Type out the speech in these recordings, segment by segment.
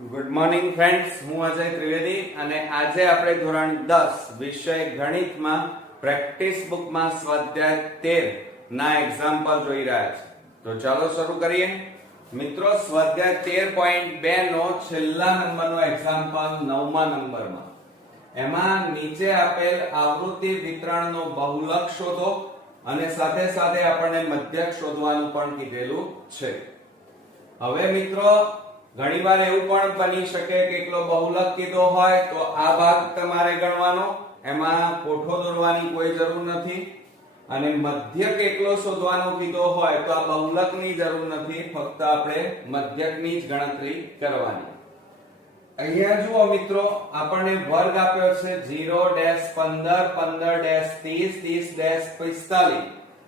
Good morning friends, હું અજય ત્રિવેદી અને આજે આપણે ધોરણ 10 વિષય ગણિતમાં પ્રેક્ટિસ બુકમાં સ્વાધ્યાય 13 ના એક્ઝામ્પલ જોઈ રહ્યા છે. તો ચાલો શરૂ કરીએ. મિત્રો, સ્વાધ્યાય 13.2 નો છેલ્લા નંબરનો એક્ઝામ્પલ 9મા નંબરમાં, એમાં નીચે આપેલ આવૃત્તિ વિતરણનો બહુલક શોધો અને સાથે સાથે આપણને મધ્યક શોધવાનું પણ કીધેલું છે. હવે મિત્રો, ઘણીવાર એવું પણ બની શકે કે એકલો બહુલક કીધો હોય તો આ ભાગ તમારે ગણવાનો, એમાં કોઠો દોરવાની કોઈ જરૂર નથી, અને મધ્યક એકલો શોધવાનો કીધો હોય તો આ બહુલકની જરૂર નથી, ફક્ત આપણે મધ્યકની જ ગણતરી કરવાની. અહીંયા જુઓ મિત્રો, આપણને વર્ગ આપ્યો છે 0-15, 15-30, 30-45.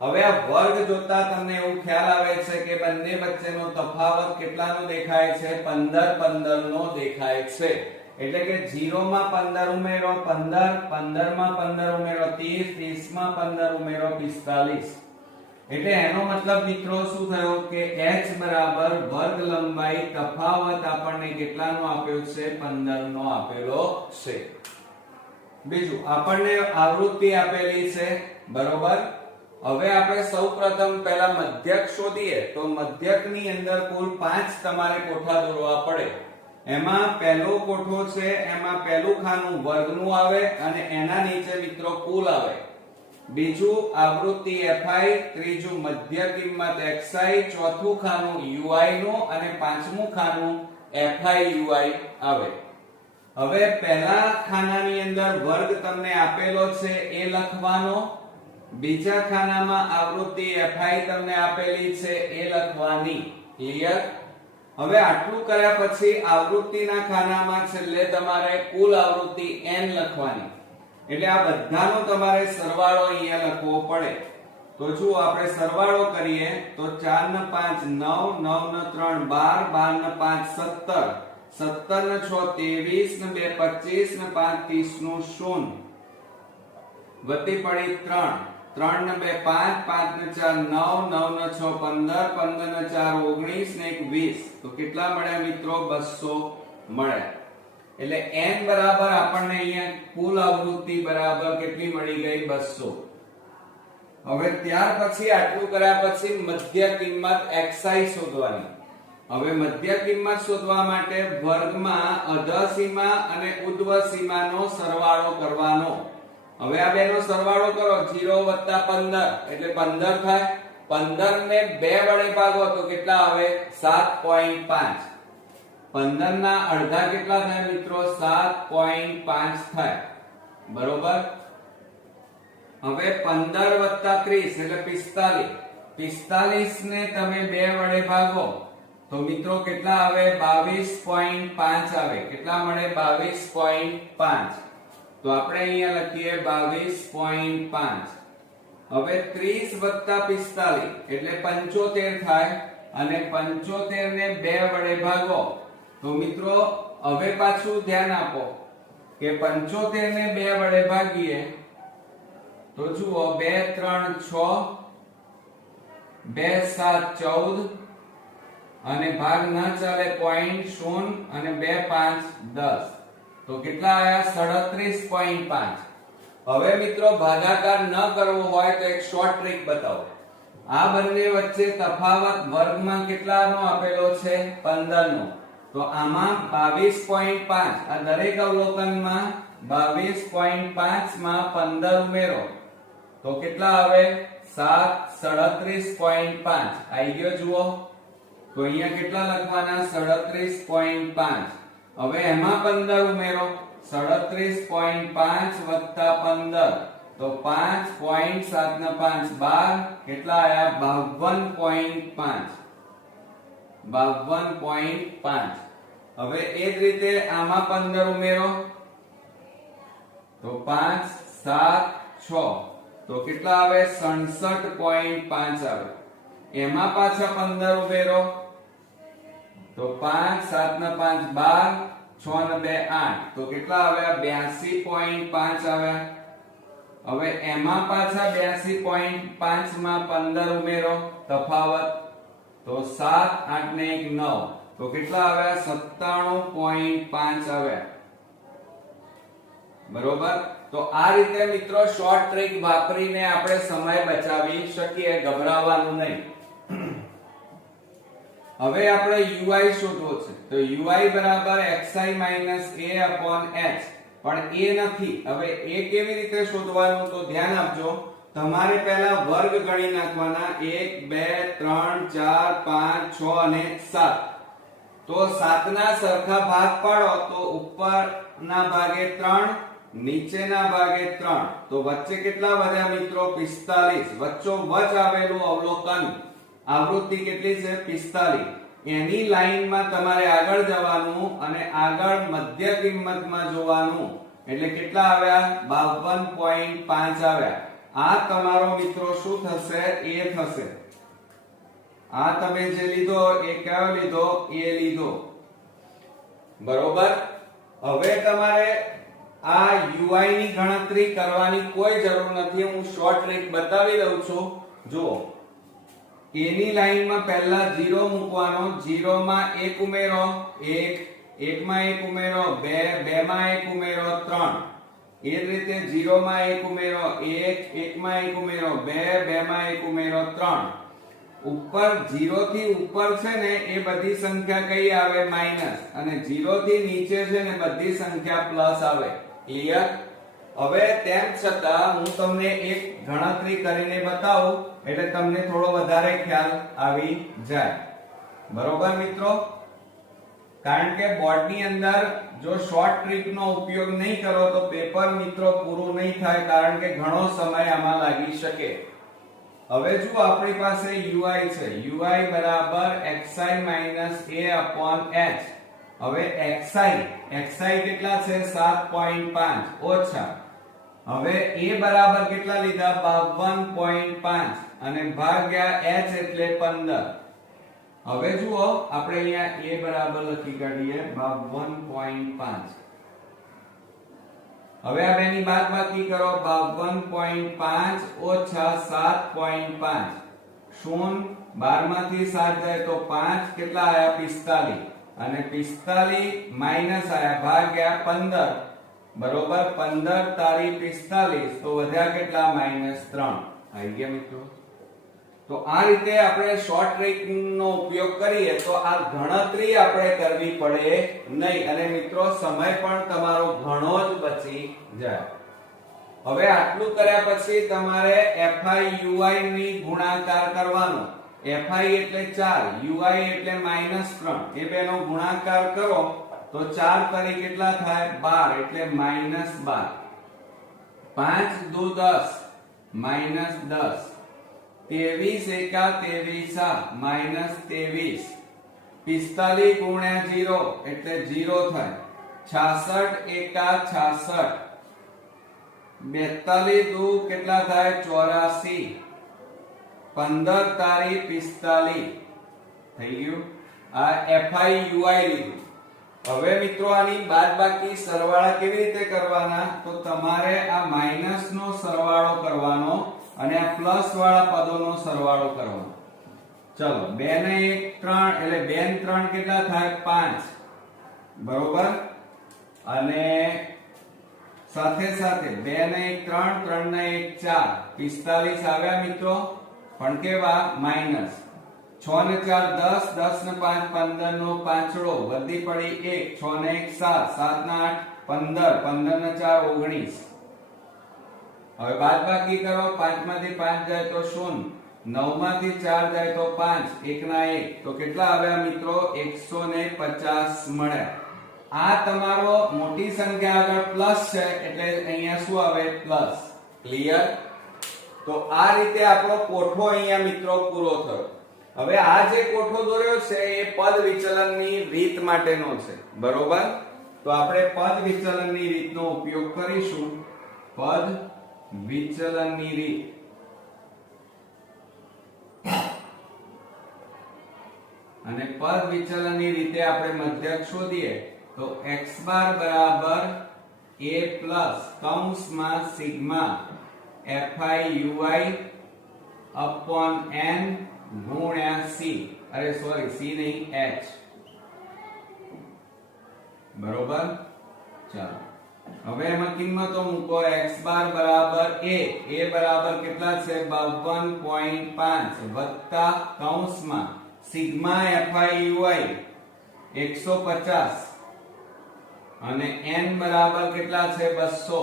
હવે આ વર્ગ જોતા તમને એવું ખ્યાલ આવે છે કે બંને વચ્ચેનો તફાવત કેટલાનો દેખાય છે? 15 નો દેખાય છે. એટલે કે 0 માં 15 ઉમેરો 15, 15 માં 15 ઉમેરો 30, 30 માં 15 ઉમેરો 45. એટલે એનો મતલબ મિત્રો શું થયો કે h બરાબર વર્ગ લંબાઈ તફાવત આપણને કેટલાનો આપ્યો છે? 15 નો આપેલો છે. બીજું, આપણને આવૃત્તિ આપેલી છે, બરોબર. હવે આપણે સૌપ્રથમ પહેલા મધ્યક શોધીએ તો મધ્યકની અંદર કુલ 5 તમારે કોઠા દોરવા પડે. એમાં પહેલો કોઠો છે, એમાં પહેલું ખાનું વર્ગનું આવે અને એના નીચે મિત્રો કુલ આવે. બીજું આવૃત્તિ fi, ત્રીજું મધ્ય કિંમત xi, ચોથું ખાનું ui નું અને પાંચમું ખાનું fi ui આવે. હવે પહેલા ખાનાની અંદર વર્ગ તમને આપેલો છે એ લખવાનો, બીજા ખાનામાં આવૃત્તિ fi તમને આપેલી છે એ લખવાની. ક્લિયર? હવે આટલું કર્યા પછી આવૃત્તિના ખાનામાં છેલ્લે તમારે કુલ આવૃત્તિ n લખવાની. એટલે આ બધાનો તમારે સરવાળો અહીંયા લખવો પડે. તો જો આપણે સરવાળો કરીએ તો 4 ને 5 9, 9 ને 3 12, 12 ને 5 17, 17 ને 6 23 ને 2 25 ને 5 30 નું 0 વધી પડી 3, 3 ને 2 5, 5 ને 4 9, 9 ને 6 15, 15 ને 4 19 ને 1 20. તો કેટલા મળ્યા મિત્રો? 200 મળ્યા. એટલે n બરાબર આપણને અહીંયા કુલ આવૃત્તિ બરાબર કેટલી મળી ગઈ? 200. હવે ત્યાર પછી આટલું કર્યા પછી મધ્ય કિંમત xi શોધવાની. હવે મધ્ય કિંમત શોધવા માટે વર્ગમાં અધઃ સીમા અને ઉર્ધ્વ સીમાનો સરવાળો કરવાનો. હવે આ બેનો સરવાળો કરો, 0 + 15 એટલે 15 થાય. 15 ને 2 વડે ભાગો તો કેટલા આવે? 7.5. 15 ના અડધા કેટલા થાય મિત્રો? 7.5 થાય, બરોબર. હવે 15 + 30 એટલે 45. 45 ને તમે 2 વડે ભાગો તો મિત્રો કેટલા આવે? 22.5 આવે. કેટલા મળે? 22.5. તો આપણે અહીંયા લખીએ 22.5. હવે 30 + 45 એટલે 75 થાય, અને 75 ને 2 વડે ભાગો તો મિત્રો હવે પાછું ધ્યાન આપો કે 75 ને 2 વડે ભાગીએ તો જુઓ 2 3 6, 2 7 14, અને ભાગ ના ચાલે 0.0 અને 2 5 10. તો કેટલા આયા? 37.5. હવે મિત્રો ભાગાકાર ન કરવો હોય તો એક શોર્ટ ટ્રીક બતાવો. આ બંને વચ્ચે તફાવત વર્ગમાં કેટલાનો આપેલો છે? 15 નો. તો આમાં 22.5, આ દરેક અવલોકનમાં 22.5 માં 15 ઉમેરો તો કેટલા આવે? 37.5. આવી ગયો જુઓ. તો અહીંયા કેટલા લખવાના? 37.5. હવે એમાં 15 ઉમેરો, 37.5 + 15 તો 5. 7 ને 5 12. કેટલા આયા? 52.5. 52.5. હવે એ જ રીતે આમાં 15 ઉમેરો તો 5 7 6 તો કેટલા આવે? 67.5 આવે. એમાં પાછા 15 ઉમેરો તો 5 7 ને 5 12, 6 ને 2 8 તો કેટલા આવ્યા? 82.5 આવ્યા. હવે એમાં પાછા 82.5 માં 15 ઉમેરો તફાવત તો 7 8 ને 1 9 તો કેટલા આવ્યા? 97.5 આવ્યા. બરોબર. તો આ રીતે મિત્રો શોર્ટ ટ્રીક વાપરીને આપણે સમય બચાવી શકીએ, ગભરાવાનું નહીં. હવે આપણે ui શોધવો છે. તો ui બરાબર xi - a upon h. પણ a નથી. હવે a કેવી રીતે શોધવાનું? તો ધ્યાન આપજો. તમારે પહેલા વર્ગ ગણી નાખવાના. 1 2 3 4 5 6 અને 7. તો 7 ના સરખા ભાગ પાડો તો ઉપરના ભાગે 3, નીચેના ભાગે 3. તો વચ્ચે કેટલા વધ્યા મિત્રો? 45. વચ્ચોવચ આવેલું અવલોકન આવૃત્તિ કેટલી છે? 45. એની લાઈનમાં તમારે આગળ જવાનું અને આગળ મધ્ય કિંમતમાં જોવાનું. એટલે કેટલા આવ્યા? 52.5 આવ્યા. આ તમારો મિત્રો શું થશે? a થશે. આ તમે જે લીધો એ કયો લીધો? a લીધો. બરોબર. હવે તમારે આ ui ની ગણતરી કરવાની કોઈ જરૂર નથી. હું શોર્ટ ટ્રીક બતાવી દઉં છું. જુઓ, a ની લાઈનમાં પહેલા 0 મૂકવાનો. 0 માં 1 ઉમેરો, 1 1 માં 1 ઉમેરો, 2 2 માં 1 ઉમેરો, 3. એ જ રીતે 0 માં 1 ઉમેરો, 1 1 માં 1 ઉમેરો, 2 2 માં 1 ઉમેરો, 3. ઉપર 0 થી ઉપર છે ને એ બધી સંખ્યા કઈ આવે? માઈનસ. અને 0 થી નીચે છે ને બધી સંખ્યા પ્લસ આવે. ક્લિયર? હવે તેમ છતાં હું તમને એક ગણતરી કરીને બતાવું એટલે તમને થોડો વધારે ખ્યાલ આવી જાય. બરોબર મિત્રો? કારણ કે બોર્ડની અંદર જો શોર્ટ ટ્રીક નો ઉપયોગ નહીં કરો તો પેપર મિત્રો પૂરું નહીં થાય, કારણ કે ઘણો સમય આમાં લાગી શકે. હવે જુઓ, આપણી પાસે ui છે. ui બરાબર xi - a upon h. હવે xi કેટલા છે? 7.5 ઓછા. હવે a બરાબર કેટલા લીધા? 52.5 અને ભાગ્યા h એટલે 15. હવે જુઓ, આપણે અહીંયા a બરાબર લખી કાઢીએ 52.5. હવે આ બેની બાદબાકી કરો. 52.5 ઓછા 7.5. શૂન્ય 12 માંથી 7 જાય તો 5. કેટલા આયા? 45. અને 45 માઈનસ આયા ભાગ્યા 15. બરોબર. 15 તારી 45. તો વધ્યા કેટલા? -3. આવી ગયા મિત્રો? તો આ રીતે આપણે શોર્ટ ટ્રીક નો ઉપયોગ કરીએ તો આ ગણતરી આપણે કરવી પડે નહીં, અને મિત્રો સમય પણ તમારો ઘણો જ બચી જાય. હવે આટલું કર્યા પછી તમારે fi ui ની ગુણાકાર કરવાનો. fi એટલે 4, ui એટલે -3. એ બેનો ગુણાકાર કરો તો 4 તરી કેટલા થાય? 12. એટલે -12. 5 દુ 10 -10. 23 એકા 23 -23. 45 ગુણ્યા 0 એટલે 0 થાય. 66 એકા 66. 42 દુ કેટલા થાય? 84. 15 તારી 45. થઈ ગયું? આ fi ui લીધું. હવે મિત્રો આની બાદબાકી સરવાળા કેવી રીતે કરવાના? તો તમારે આ માઈનસ નો સરવાળો કરવાનો અને આ પ્લસ વાળા પદોનો સરવાળો કરવાનો. ચલો, 2 ને 1 3 એટલે 2 ને 3 કેટલા થાય? 5. બરોબર. અને સાથે સાથે 2 ને 1 3, 3 ને 1 4, 45 આવ્યા મિત્રો. પણ કેવા? માઈનસ. 6 ને 4 10, 10 ને 5 15 નો પાંચડો વધી પડી 1. 6 ને 1 7, 7 ને 8 15, 15 ને 4 19. હવે બાદબાકી કરો. 5 માંથી 5 જાય તો 0, 9 માંથી 4 જાય તો 5, 1 ના 1. તો કેટલા આવ્યા મિત્રો? 150 મળ્યા. આ તમારો મોટી સંખ્યા આગળ પ્લસ છે એટલે અહીંયા શું આવે? પ્લસ. ક્લિયર? તો આ રીતે આપણો કોઠો અહીંયા મિત્રો પૂરો થયો. હવે આ જે કોઠો દોર્યો છે એ પદ વિચલનની રીત માટેનો છે. બરોબર. તો આપણે પદ વિચલનની રીતનો ઉપયોગ કરીશું. પદ વિચલનની રીત. અને પદ વિચલનની રીતે આપણે મધ્યક શોધીએ તો x બાર બરાબર a પ્લસ કૌંસમાં sigma fi ui upon n ગુણ્યા c. અરે સોરી, c નહીં, h. બરોબર. ચાલો હવે એમાં કિંમતો મૂકો. x બાર બરાબર a બરાબર કેટલા છે 52.5 વત્તા કૌંસમાં સિગ્મા fi 150 અને n બરાબર કેટલા છે 200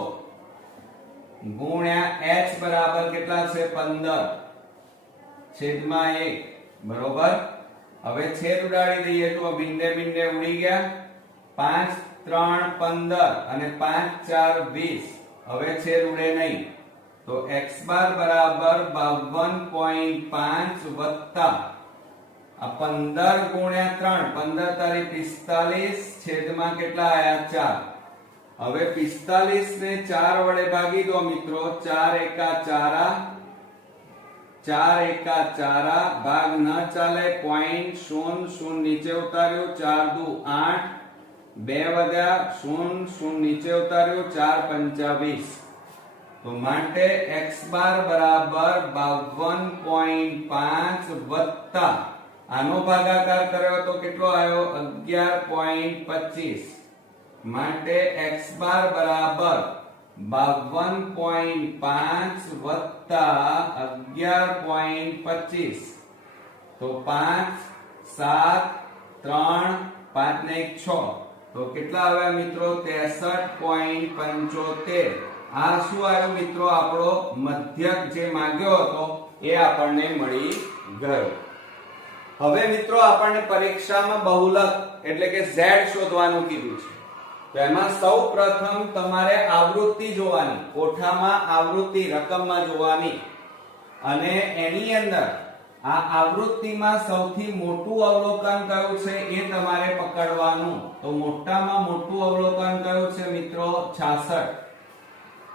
ગુણ્યા h બરાબર કેટલા છે 15 છેદમાં 1 બરોબર. હવે છેદ ઉડાડી દઈએ તો બિંદે બિંદે ઉડી ગયા. 5 3 15 અને 5 4 20. હવે છેદ ઉડે નહીં તો x બાર બરાબર 52.5 વત્તા આ 15 ગુણ્યા 3 15 તારી 45 છેદમાં કેટલા આયા 4. હવે 45 ને 4 વડે ભાગી દો મિત્રો. 4 એકા 4 4 એકા 4 ભાગ ન ચાલે. પોઈન્ટ 0 0 નીચે ઉતાર્યો. 4 દુ 8 2 વધ્યા 0 0 નીચે ઉતાર્યો. 4 પંચા 20. તો માટે x બાર બરાબર 52.5 વત્તા આનો ભાગાકાર કર્યો તો કેટલો આવ્યો 11.25. માટે x બાર બરાબર 52.5 વત્તા 11.25. તો 5 7 3 5 ને 1 6. તો કેટલા આવ્યા મિત્રો 63.75. આ શું આવ્યું મિત્રો આપણો મધ્યક જે માંગ્યો હતો એ આપણને મળી ગયો. હવે મિત્રો આપણને પરીક્ષામાં બહુલક એટલે કે z શોધવાનું કીધું છે. તો એમાં સૌપ્રથમ તમારે આવૃત્તિ જોવાની. કોઠામાં આવૃત્તિ રકમમાં જોવાની અને એની અંદર આ આવૃત્તિમાં સૌથી મોટું અવલોકન કયું છે એ તમારે પકડવાનું. તો મોટામાં મોટું અવલોકન કયું છે મિત્રો 66.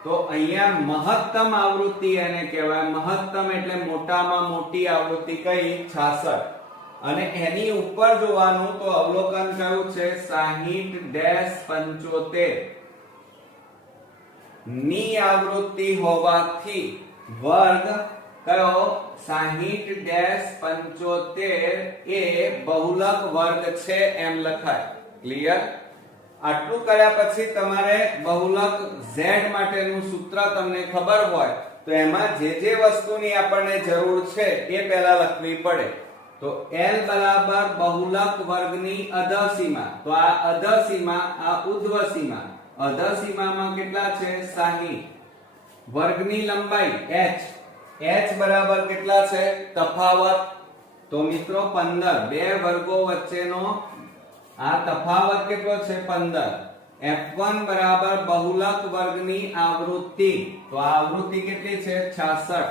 તો અહીંયા મહત્તમ આવૃત્તિ એને કહેવાય. મહત્તમ એટલે મોટામાં મોટી આવૃત્તિ કઈ 66. અને એની ઉપર જોવાનું તો અવલોકન કયું છે 60-75 ની આવૃત્તિ હોવાથી વર્ગ કયો 60-75 એ બહુલક વર્ગ છે એમ લખાય. ક્લિયર? આટલું કર્યા પછી તમારે બહુલક z માટેનું સૂત્ર તમને ખબર હોય તો એમાં જે જે વસ્તુની આપણને જરૂર છે એ પહેલા લખવી પડે. તો l બરાબર બહુલક વર્ગની અધસીમા. તો આ અધસીમા આ ઉર્ધ્વસીમા. અધસીમામાં કેટલા છે 60. વર્ગની લંબાઈ h. h બરાબર કેટલા છે તફાવત. તો મિત્રો 15. બે વર્ગો વચ્ચેનો આ તફાવત કેટલો છે 15. f1 બરાબર બહુલક વર્ગની આવૃત્તિ. તો આ આવૃત્તિ કેટલી છે 66.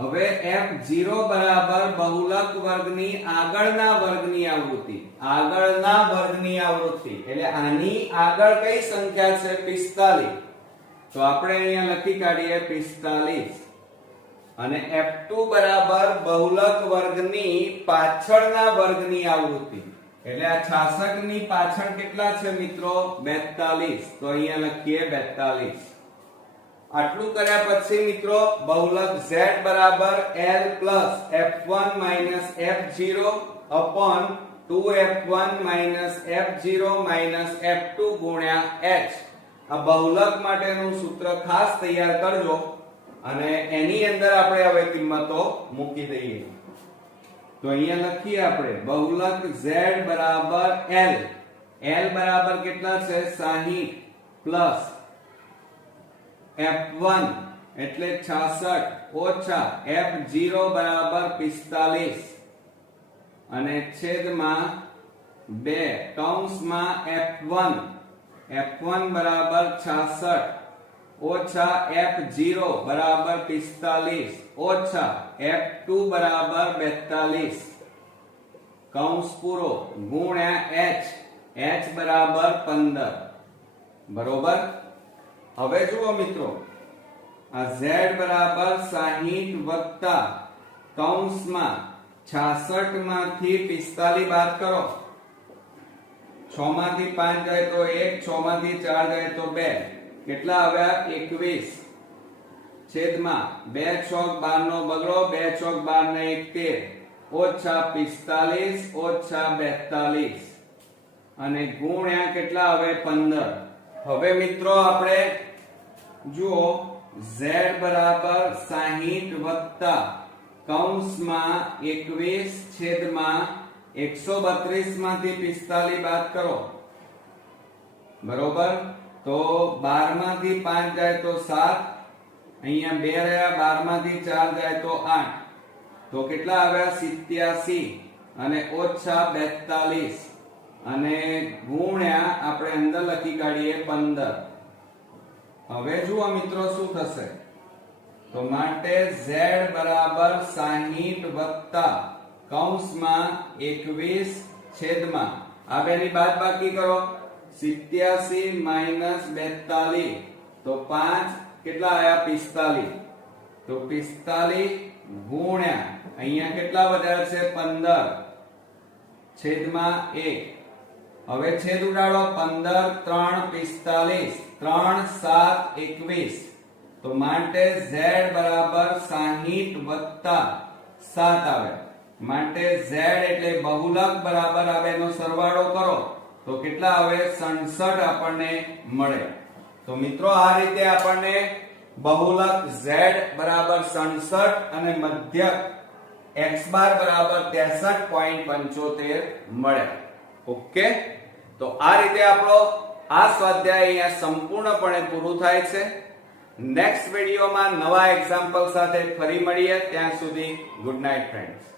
હવે f0 બરાબર બહુલક વર્ગની આગળના વર્ગની આવૃત્તિ. આગળના વર્ગની આવૃત્તિ એટલે આની આગળ કઈ સંખ્યા છે 45. તો આપણે અહીંયા લખી કાઢીએ 45. અને f2 બરાબર બહુલક વર્ગની પાછળના વર્ગની આવૃત્તિ. એટલે આ 66 ની પાછળ કેટલા છે મિત્રો 42. તો અહીંયા લખીએ 42. આટલું કર્યા પછી મિત્રો બહુલક z બરાબર l plus f1 minus f0 upon 2f1 minus f0 minus f2 ગુણ્યા h. આ બહુલક માટેનું સૂત્ર ખાસ તૈયાર કરજો અને એની અંદર આપણે હવે કિંમતો મૂકી દઈએ. તો અહીંયા લખીએ આપણે બહુલક z બરાબર l. l બરાબર કેટલા છે 60 plus f1 એટલે 66 ઓછા f0 બરાબર 45 અને છેદમાં 2 કૌંસમાં f1 બરાબર 66 ઓછા f0 બરાબર 45 ઓછા f2 બરાબર 42 કૌંસ પૂરો ગુણ્યા h બરાબર 15. બરોબર. હવે જુઓ મિત્રો આ z બરાબર 60 વત્તા કૌંસમાં 66 માંથી 45 બાદ કરો. 6 માંથી 5 જાય તો 1, 6 માંથી 4 જાય તો 2. કેટલા આવ્યા 21 છેદમાં 2 ચોક 12 નો બગડો 2 ચોક 12 ને 1 13 ઓછા 45 ઓછા 42 અને ગુણ્યા કેટલા આવે 15. હવે મિત્રો આપણે જુઓ z બરાબર 60 વત્તા કૌંસમાં 21 છેદમાં 132 માંથી 45 બાદ કરો, બરોબર. તો 12 માંથી 5 જાય તો 7, અહીંયા 2 રહ્યા, 12 માંથી 4 જાય તો 8, તો કેટલા આવ્યા 87 અને ઓછા 42 અને ગુણ્યા આપણે અંદર લખી કાઢીએ 15. હવે જુઓ મિત્રો શું થશે, તો માટે z બરાબર 60 વત્તા કૌંસમાં 21 છેદમાં આ બેની બાદબાકી કરો, 87 માઈનસ 42 તો 5 કેટલા આયા 45, તો 45 ગુણ્યા અહીંયા કેટલા વધ્યા છે 15 છેદમાં 1. હવે છેદ ઉડાડો, 15 3 45 3 7 21, તો માટે z બરાબર 60 વત્તા 7 આવે. માટે z એટલે બહુલક બરાબર આ બેનો સરવાળો કરો તો કેટલા આવે 67 આપણને મળે. તો મિત્રો આ રીતે આપણને બહુલક z બરાબર 67 અને મધ્યક x બાર બરાબર 63.75 મળે. ઓકે, તો આ રીતે આપણો આ સ્વાધ્યાય અહીંયા સંપૂર્ણપણે પૂરું થાય છે. નેક્સ્ટ વિડીયોમાં નવા એક્ઝામ્પલ સાથે ફરી મળીએ. ત્યાં સુધી ગુડ નાઇટ ફ્રેન્ડ્સ.